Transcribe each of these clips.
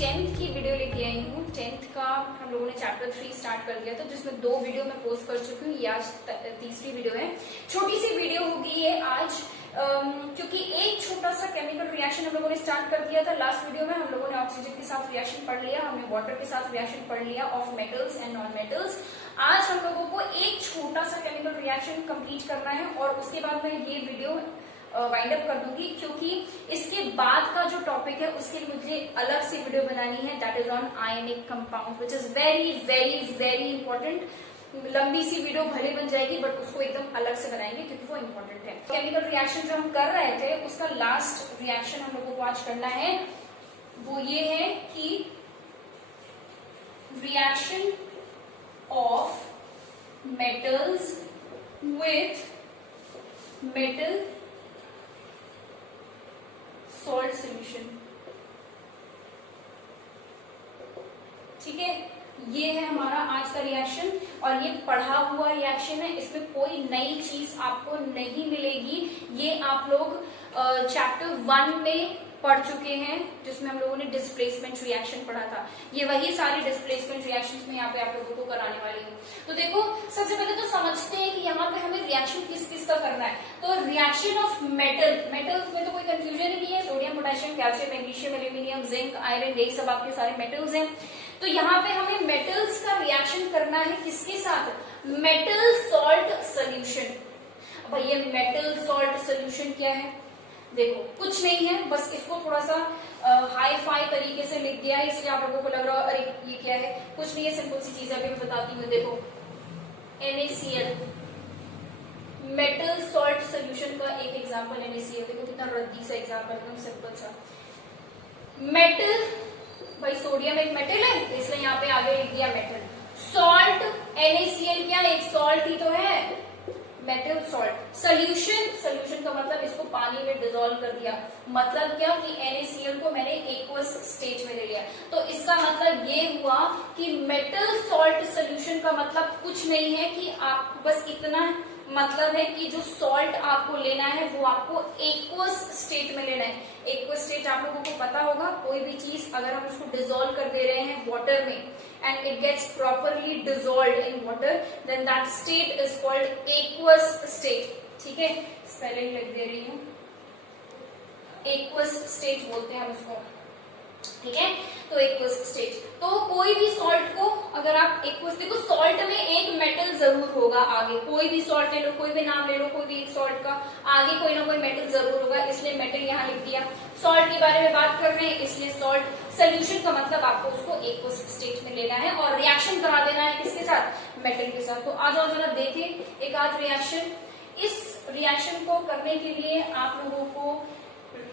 10th की video लेके आई हूँ। 10th का हम लोगों ने चैप्टर 3 स्टार्ट कर दिया था, जिसमें 2 वीडियो मैं पोस्ट कर चुकी हूँ। ये आज तीसरी वीडियो है। छोटी सी वीडियो होगी ये आज, क्योंकि एक छोटा सा केमिकल रिएक्शन हम लोगों ने स्टार्ट कर दिया था। लास्ट वीडियो में हम लोगों ने ऑक्सीजन के साथ रिएक्शन पढ़ लिया, हमने वाटर के साथ रिएक्शन पढ़ लिया of metals and non metals. आज हम लोगों को एक छोटा सा केमिकल रिएक्शन कंप्लीट करना है और उसके बाद मैं ये वीडियो वाइंड अप कर दूंगी, क्योंकि इसके बाद का जो टॉपिक है उसके लिए मुझे अलग से वीडियो बनानी है, that is on ionic compound, which is very very very important. लंबी सी वीडियो भले बन जाएगी, बट उसको एकदम अलग से बनाएंगे क्योंकि वो इंपॉर्टेंट है। केमिकल रिएक्शन जो हम कर रहे थे उसका लास्ट रिएक्शन हम लोगों को आज करना है, वो ये है कि reaction of metals with metal salt solution. ठीक है, ये है हमारा आज का रिएक्शन और ये पढ़ा हुआ रिएक्शन है, इसमें कोई नई चीज आपको नहीं मिलेगी। ये आप लोग चैप्टर 1 में पढ़ चुके हैं, जिसमें हम लोगों ने डिस्प्लेसमेंट रिएक्शन पढ़ा था। ये वही सारी डिस्प्लेसमेंट रिएक्शंस में यहाँ पे आप लोगों को कराने वाली हूँ। तो देखो, सबसे पहले तो समझते हैं कि यहाँ पे हमें रिएक्शन किस किस का करना है। तो रिएक्शन ऑफ मेटल्स में तो कोई कंफ्यूजन ही नहीं है। Sodium, potassium, calcium, magnesium, aluminium, zinc, iron, यही सब आपके सारे मेटल्स हैं। तो यहाँ पे हमें मेटल्स का रिएक्शन करना है किसके साथ? Metal salt solution. अब ये मेटल सॉल्ट सोल्यूशन क्या है? देखो, कुछ नहीं है, बस इसको थोड़ा सा हाई फाई तरीके से लिख दिया है, इसलिए आप लोगों को लग रहा है अरे ये क्या है। कुछ नहीं है, सिंपल सी चीज है, अभी मैं बताती हूँ। देखो, NaCl, मेटल सॉल्ट सोल्यूशन का एक एग्जांपल NaCl। देखो कितना रद्दी सा एग्जांपल, एकदम सिंपल सा। मेटल, भाई सोडियम एक मेटल है, इसलिए यहाँ पे आगे लिख दिया मेटल। सॉल्ट, NaCl क्या एक सॉल्ट ही तो है, मेटल सॉल्ट। सोल्यूशन का मतलब इसको पानी में डिसॉल्व कर दिया। मतलब क्या कि NaCl को मैंने एक्वस स्टेट में ले लिया। तो इसका मतलब ये हुआ कि मेटल सॉल्ट सोल्यूशन का मतलब कुछ नहीं है कि आप बस इतना मतलब है कि जो सॉल्ट आपको लेना है वो आपको एक्वस स्टेट में लेना है। एक्वस स्टेट आप लोगों को पता होगा, कोई भी चीज अगर हम उसको डिसॉल्व कर दे रहे हैं वाटर में and it gets properly dissolved in water, then that state is called aqueous state। ठीक है, स्पेलिंग लिख दे रही हूँ, aqueous state बोलते हैं हम उसको। ठीक है, तो एक्वस स्टेट। तो कोई भी सॉल्ट को अगर आप एक्वस, देखो सॉल्ट में एक मेटल जरूर होगा आगे। कोई भी सॉल्ट ले लो, कोई भी नाम ले लो, कोई भी एक सॉल्ट का आगे कोई ना कोई मेटल जरूर होगा, इसलिए मेटल यहाँ लिख दिया। सॉल्ट के बारे में बात कर रहे हैं, इसलिए सॉल्ट सोल्यूशन का मतलब आपको उसको एक्वस स्टेट में लेना है और रिएक्शन करा देना है किसके साथ? मेटल के साथ। तो आ जाओ जरा देखें एक आध रिएक्शन। इस रिएक्शन को करने के लिए आप लोगों को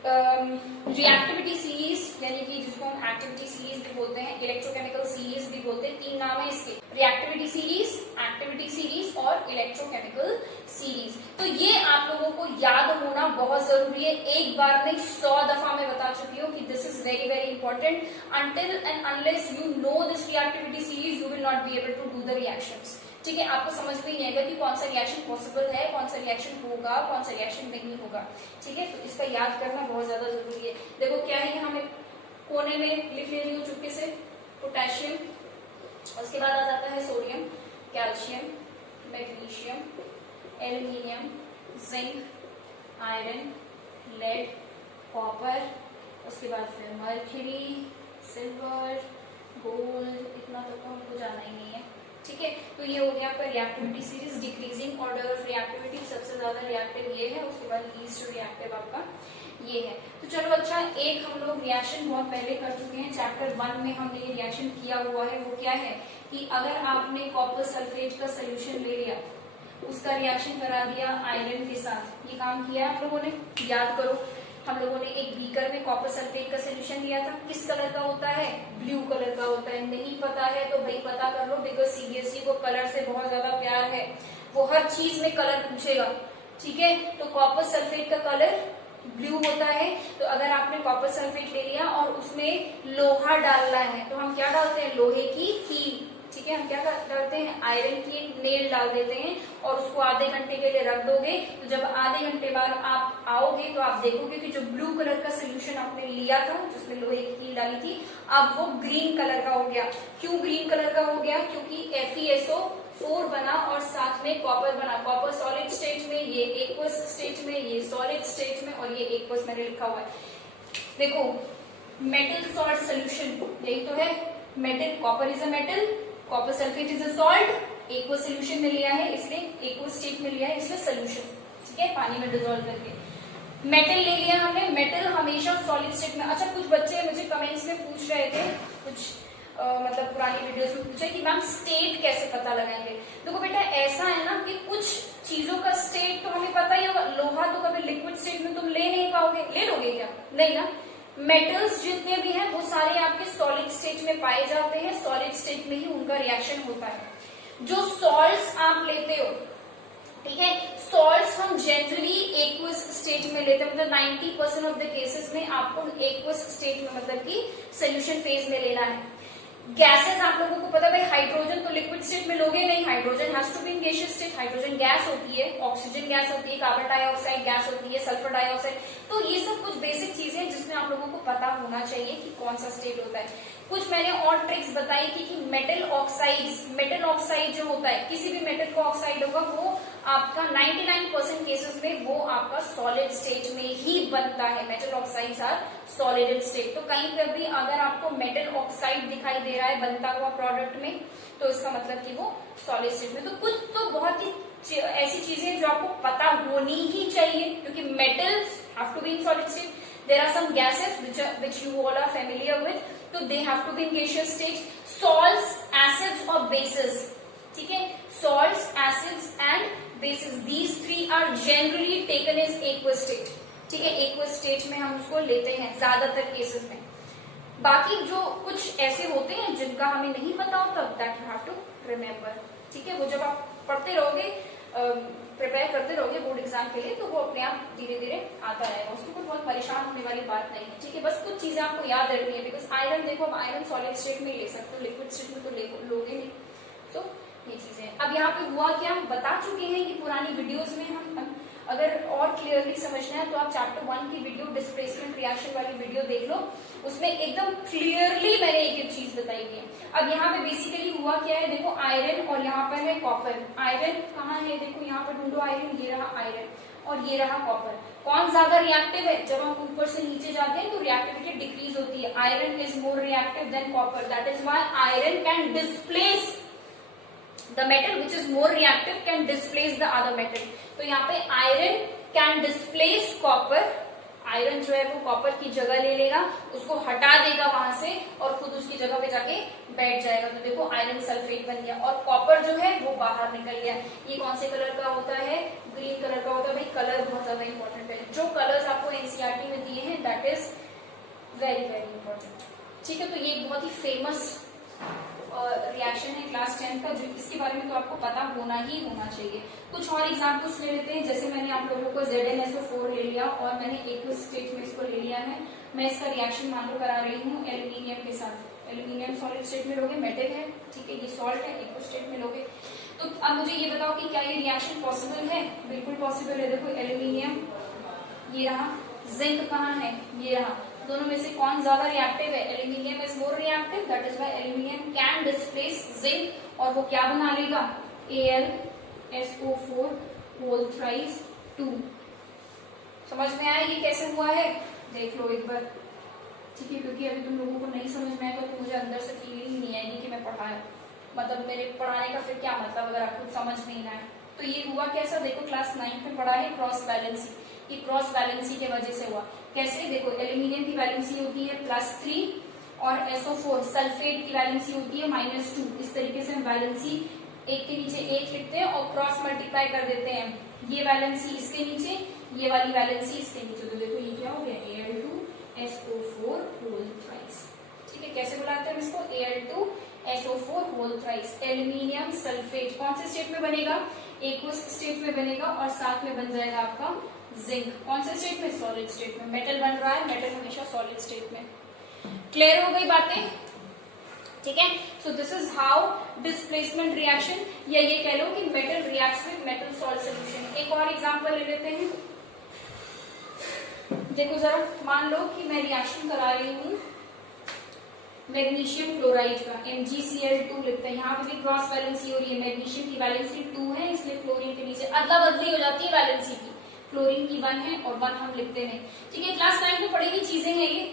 रिएक्टिविटी सीरीज, यानी कि जिसको हम एक्टिविटी सीरीज भी बोलते हैं, इलेक्ट्रोकेमिकल सीरीज भी बोलते हैं, 3 नाम है इसके, रिएक्टिविटी सीरीज, एक्टिविटी सीरीज और इलेक्ट्रोकेमिकल सीरीज। तो ये आप लोगों को याद होना बहुत जरूरी है। एक बार नहीं 100 दफा मैं बता चुकी हूँ कि this is very very important. Until and unless you know this reactivity series you will not be able to do the reactions. ठीक है, आपको समझ में नहीं आएगा कि कौन सा रिएक्शन पॉसिबल है, कौन सा रिएक्शन होगा, कौन सा रिएक्शन नहीं होगा। ठीक है, तो इसका याद करना बहुत ज्यादा जरूरी है। देखो क्या है, यहाँ मैं कोने में लिख ले रही हूँ चुपके से, पोटेशियम, उसके बाद आ जाता है sodium, calcium, magnesium, aluminium, zinc, iron, lead, copper, उसके बाद फिर मर्क्यूरी, सिल्वर, गोल्ड, इतना तक तो हमको जाना ही नहीं है। ठीक है, तो ये हो गया आपका reactivity series. Decreasing order of reactivity, सबसे ज्यादा रिएक्टिव ये है, उसके बाद लीस्ट रिएक्टिव आपका ये है। तो चलो अच्छा, एक हम लोग रिएक्शन बहुत पहले कर चुके हैं, चैप्टर 1 में हमने ये रिएक्शन किया हुआ है। वो क्या है कि अगर आपने कॉपर सल्फेट का सोल्यूशन ले लिया, उसका रिएक्शन करा दिया आयरन के साथ, ये काम किया आप लोगों ने, याद करो। हम लोगों ने एक बीकर में कॉपर सल्फेट का सोल्यूशन लिया था, किस कलर का होता है? ब्लू कलर का होता है। नहीं पता है तो भाई पता कर लो, बिकॉज सीबीएसई को कलर से बहुत ज्यादा प्यार है, वो हर चीज में कलर पूछेगा। ठीक है, तो कॉपर सल्फेट का कलर ब्लू होता है। तो अगर आपने कॉपर सल्फेट ले लिया और उसमें लोहा डालना है, तो हम क्या डालते हैं? लोहे की कील। ठीक है, हम क्या करते हैं? आयरन की नेल डाल देते हैं और उसको आधे घंटे के लिए रख दोगे। तो जब आधे घंटे बाद आप आओगे तो आप देखोगे कि जो ब्लू कलर का सोल्यूशन सोल्यूशन आपने लिया था जिसमें लोहे की कील डाली थी, अब वो ग्रीन कलर का हो गया। क्यों ग्रीन कलर का हो गया? क्योंकि FeSO4 बना और साथ में कॉपर बना। कॉपर सॉलिड स्टेट में, ये एक्वस स्टेट में, ये सॉलिड स्टेट में, और ये एक्वस मैंने लिखा हुआ है। देखो मेटल सॉल्ट सोल्यूशन यही तो है, metal, copper is a metal, copper sulphate is a salt, aqueous solution में लिया है इसलिए, एक्वस स्टेट में लिया है इसलिए सोल्यूशन, ठीक है, पानी में डिसॉल्व करके। मेटल ले लिया हमने, मेटल हमेशा सॉलिड स्टेट में। अच्छा कुछ बच्चे मुझे कमेंट्स में पूछ रहे थे, कुछ मतलब पुरानी वीडियोस में पूछे कि मैम स्टेट कैसे पता लगाएंगे। देखो बेटा ऐसा है ना कि कुछ चीजों का स्टेट तो हमें पता ही होगा, लोहा तो कभी लिक्विड स्टेट में तुम ले नहीं पाओगे, ले लोगे क्या? नहीं ना। मेटल्स जितने भी हैं वो सारे आपके सॉलिड स्टेट में पाए जाते हैं, सॉलिड स्टेट में ही उनका रिएक्शन होता है। जो सॉल्ट्स आप लेते हो, ठीक है, सॉल्ट्स हम जनरली एक्वस स्टेट में लेते हैं, मतलब 90% ऑफ द केसेस में आपको एक्वस स्टेट में मतलब कि सोल्यूशन फेज में लेना है। गैसेस आप लोगों को पता भाई, हाइड्रोजन तो लिक्विड स्टेट में लोगे नहीं, hydrogen has to be in gaseous state, hydrogen gas होती है, ऑक्सीजन गैस होती है, कार्बन डाइऑक्साइड गैस होती है, सल्फर डाइऑक्साइड। तो ये सब कुछ बेसिक चीजें हैं जिसमें आप लोगों को पता होना चाहिए कि कौन सा स्टेट होता है। कुछ मैंने और ट्रिक्स बताई थी कि मेटल ऑक्साइड्स, मेटल ऑक्साइड जो होता है, किसी भी मेटल का ऑक्साइड होगा वो आपका 99% केसेस में वो आपका सॉलिड स्टेट में ही बनता है। Metal oxides are solid state. तो कहीं पर भी अगर आपको मेटल ऑक्साइड दिखाई दे रहा है बनता हुआ प्रोडक्ट में, तो इसका मतलब कि वो सॉलिड स्टेट में। तो कुछ तो बहुत ही ऐसी चीजें जो आपको पता होनी ही चाहिए, क्योंकि metals have to be in solid state. There are some gases which you all are familiar with, so they have to be in gaseous state. Salts, acids और bases, ठीक है, salts, acids and bases, these three are generally taken as aqueous state, ठीक है, aqueous state में हम उसको लेते हैं ज्यादातर केसेस में। बाकी जो कुछ ऐसे होते हैं जिनका हमें नहीं पता होता, that you have to remember, ठीक है, वो जब आप पढ़ते रहोगे, प्रिपेयर करते रहोगे बोर्ड एग्जाम के लिए, तो वो अपने आप धीरे धीरे आता रहेगा, उसको कोई बहुत परेशान होने वाली बात नहीं है, ठीक है। बस कुछ चीजें आपको याद रखनी है, बिकॉज आयरन देखो, अब आयरन सॉलिड स्टेट में ले सकते हो, लिक्विड स्टेट में तो लोगे नहीं। तो ये चीजें अब यहाँ पे हुआ क्या, बता चुके हैं कि पुरानी वीडियोस में हम, अगर और क्लियरली समझना है तो आप चैप्टर 1 की वीडियो डिस्प्लेसमेंट रिएक्शन वाली वीडियो देख लो, उसमें एकदम क्लियरली मैंने एक एक चीज बताई है। अब यहाँ पे बेसिकली हुआ क्या है, देखो आयरन और यहाँ पर है कॉपर। आयरन कहाँ है, देखो यहाँ पर ढूंढो आयरन, ये रहा आयरन और ये रहा कॉपर। कौन ज्यादा रिएक्टिव है? जब हम ऊपर से नीचे जाते हैं तो रिएक्टिविटी डिक्रीज होती है। Iron is more reactive than copper, that is why iron can displace the metal which is more reactive, can displace the other metal। तो यहाँ पे iron can displace copper, iron जो है वो कॉपर की जगह ले लेगा, उसको हटा देगा वहां से और खुद उसकी जगह पे जाके बैठ जाएगा। तो देखो आयरन सल्फेट बन गया और कॉपर जो है वो बाहर निकल गया। ये कौन से कलर का होता है? ग्रीन कलर का होता है। भाई कलर बहुत ज्यादा इंपॉर्टेंट है, जो कलर्स आपको एनसीईआरटी में दिए हैं that is very very important, ठीक है। तो ये बहुत ही फेमस रिएक्शन है क्लास 10 का, जो इसके बारे में तो आपको पता होना ही होना चाहिए। कुछ और एग्जाम्पल्स ले लेते हैं, जैसे मैंने आप लोगों को ZnSO4 ले लिया और मैंने एक स्टेट में इसको ले लिया है। मैं इसका रिएक्शन मान लो करा रही हूँ एल्यूमिनियम के साथ। एल्यूमिनियम सॉलिड स्टेट में लोगे, मेटल है, ठीक है, ये सॉल्ट है, एक स्टेट में लोगे। तो अब मुझे ये बताओ कि क्या ये रिएक्शन पॉसिबल है? बिल्कुल पॉसिबल है। देखो एल्यूमिनियम ये रहा, जिंक कहाँ है? ये रहा। दोनों में से कौन ज्यादा रिएक्टिव है? Aluminium is more reactive, that is why aluminium can displace zinc और वो क्या बना लेगा? AlSO4 whole thrice 2। समझ में आया ये कैसे हुआ है? देख लो एक बार, ठीक है, क्योंकि अभी तुम लोगों को नहीं समझ में आएगा तो मुझे अंदर से फीलिंग नहीं आएगी कि मैं पढ़ाया, मतलब मेरे पढ़ाने का फिर क्या मतलब अगर आपको समझ में ही ना आए। तो ये हुआ कैसा? देखो क्लास 9 में पढ़ा है क्रॉस बैलेंसी, ये क्रॉस बैलेंसी के वजह से हुआ। कैसे? देखो एल्यूमिनियम की वैलेंसी होती है +3 और SO4 सल्फेट की वैलेंसी होती है -2। इस तरीके से हम वैलेंसी एक के नीचे एक लिखते हैं और क्रॉस मल्टीप्लाई कर देते हैं। ये वैलेंसी इसके नीचे, ये वाली वैलेंसी इसके नीचे। तो देखो ये क्या हो गया? Al2SO4 होल थ्राइस, ठीक है। कैसे बुलाते हैं हम इसको? Al2SO4 whole thrice. Aluminium sulphate कौन से स्टेट में बनेगा? एक्वस स्टेट में बनेगा और साथ में बन जाएगा आपका जिंक। कौन से स्टेट में? सॉलिड स्टेट में। मेटल बन रहा है, मेटल हमेशा सॉलिड स्टेट में। क्लियर हो गई बातें? ठीक है। सो this is how displacement reaction, या ये कह लो कि metal reacts with metal salt solution. एक और एग्जांपल ले लेते हैं। देखो जरा, मान लो कि मैं रिएक्शन करा रही हूँ मैग्नीशियम क्लोराइड का, MgCl2 लिखते हैं। यहाँ पे भी क्रॉस वैलेंसी हो रही है, मैग्नीशियम की वैलेंसी 2 है, इसलिए क्लोरीन के नीचे अदला बदली हो जाती है वैलेंसी की, क्लोरीन की 1 है और 1 हम लिखते हैं। ठीक है, क्लास 9 में पढ़ी हुई चीजें हैं ये।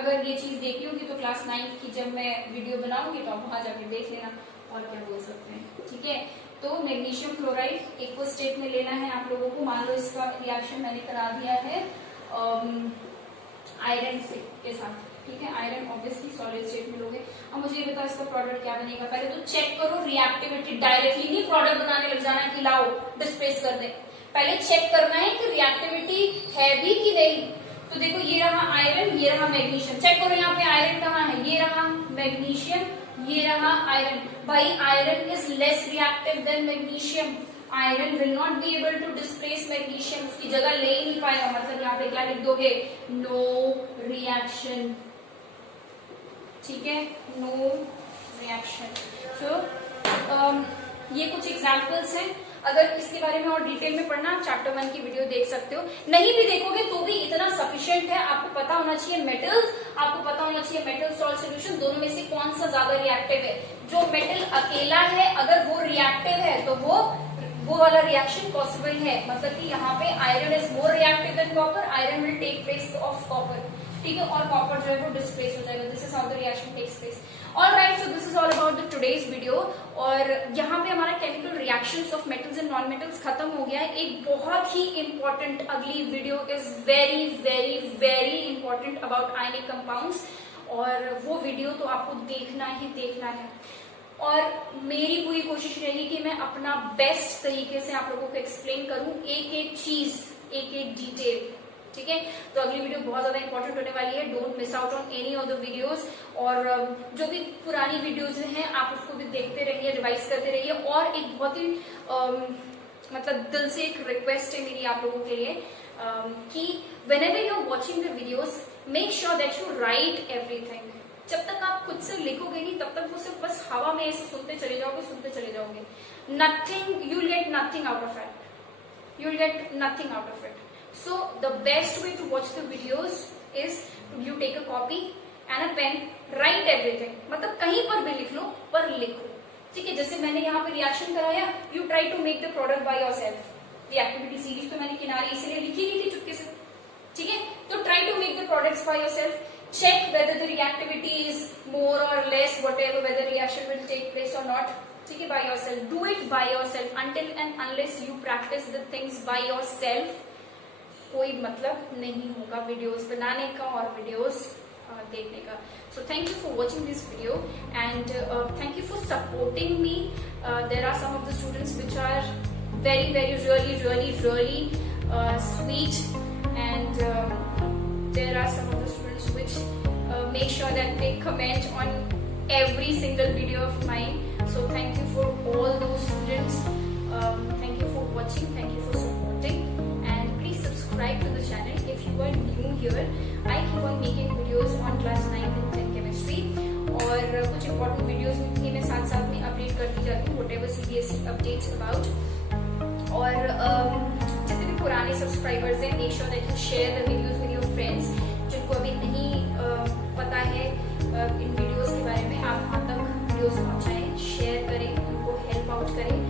अगर ये चीज देखी होगी तो क्लास 9 की जब मैं वीडियो बनाऊंगी तो आप वहां जाके देख लेना और क्या बोल सकते हैं। ठीक है, तो मैग्नीशियम क्लोराइड इक्वल स्टेट में लेना है आप लोगों को। मान लो इसका रिएक्शन मैंने करा दिया है आयरन के साथ। ठीक है, आयरन ऑब्वियसली सॉलिड स्टेट में लोगे। अब मुझे ये बताओ इसका प्रोडक्ट क्या बनेगा। पहले तो चेक करो रिएक्टिविटी, डायरेक्टली नहीं प्रोडक्ट बनाने लग जाना कि लाओ डिस्प्लेस कर दे। पहले चेक करना है कि रिएक्टिविटी है भी कि नहीं। तो देखो ये रहा आयरन, ये रहा मैग्नीशियम। चेक करो यहाँ पे आयरन कहाँ है, ये रहा मैग्नीशियम, ये रहा आयरन। भाई iron is less reactive than magnesium, iron will not be able to displace magnesium, उसकी जगह ले ही नहीं पाएगा। मतलब यहाँ पे क्या लिख दोगे, नो रिएक्शन। ठीक है, नो रिएक्शन। सो ये कुछ एग्जाम्पल्स हैं। अगर इसके बारे में और डिटेल में पढ़ना आप चैप्टर 1 की वीडियो देख सकते हो। नहीं भी देखोगे तो भी इतना सफिशिएंट है। आपको पता होना चाहिए मेटल्स, आपको पता होना चाहिए मेटल सॉल्ट सॉल्यूशन, दोनों में से कौन सा ज्यादा रिएक्टिव है। जो मेटल अकेला है अगर वो रिएक्टिव है तो वो वाला रिएक्शन पॉसिबल है। मतलब कि यहाँ पे iron is more reactive than copper, iron will take place of copper. ठीक है, और कॉपर जो है वो डिस्प्लेस हो जाएगा। This is how the reaction takes place. Alright, so this is all about the today's video. और यहाँ पे हमारा chemical reactions of metals and non metals खत्म हो गया है। एक बहुत ही इंपॉर्टेंट अगली video is very very very important about ionic compounds, और वो वीडियो तो आपको देखना ही देखना है। और मेरी पूरी कोशिश रहेगी कि मैं अपना बेस्ट तरीके से आप लोगों को एक्सप्लेन करूं, एक एक चीज, एक एक डिटेल। ठीक है, तो अगली वीडियो बहुत ज्यादा इंपॉर्टेंट होने वाली है। Don't miss out on any of the videos. और जो भी पुरानी वीडियोस हैं आप उसको भी देखते रहिए, रिवाइज करते रहिए। और एक बहुत ही मतलब दिल से एक रिक्वेस्ट है मेरी आप लोगों के लिए कि whenever you are watching the videos, make sure that you write everything. जब तक आप खुद से लिखोगे नहीं तब तक वो सिर्फ बस हवा में ऐसे सुनते चले जाओगे। Nothing, you'll get nothing out of it. You'll get nothing out of it. So the best way to watch the videos is you take a copy and a pen, write everything. मतलब कहीं पर भी लिख लो, पर लिखो। ठीक है, जैसे मैंने यहाँ पे रिएक्शन कराया, you try to make the product by yourself. Reactivity series तो मैंने किनारे इसलिए लिखी नहीं थी चुपके से। ठीक है, तो try to make the products by yourself. Check whether the reactivity is more or less, whatever, whether reaction will take place or not. ठीक है, by yourself. Do it by yourself. Until and unless you practice the things by yourself, कोई मतलब नहीं होगा videos बनाने का और videos देखने का। So thank you for watching this video and thank you for supporting me. There are some of the students which are very very really really really sweet and there are some of the students which make sure that they comment on every single video of mine. So thank you for all those students. Thank you for watching, thank you for supporting, and please subscribe to the channel if you are new here. I keep on making videos on class 9 and 10 chemistry, और कुछ important videos भी मैं साथ साथ में update करती जाती हूँ, whatever CBSE updates about. और जितने भी पुराने सब्सक्राइबर्स हैं, make sure that you share the videos with your friends. जिनको अभी नहीं पता है इन वीडियोस के बारे में, आप वहाँ तक वीडियोस पहुँचाएं, शेयर करें, उनको हेल्प आउट करें।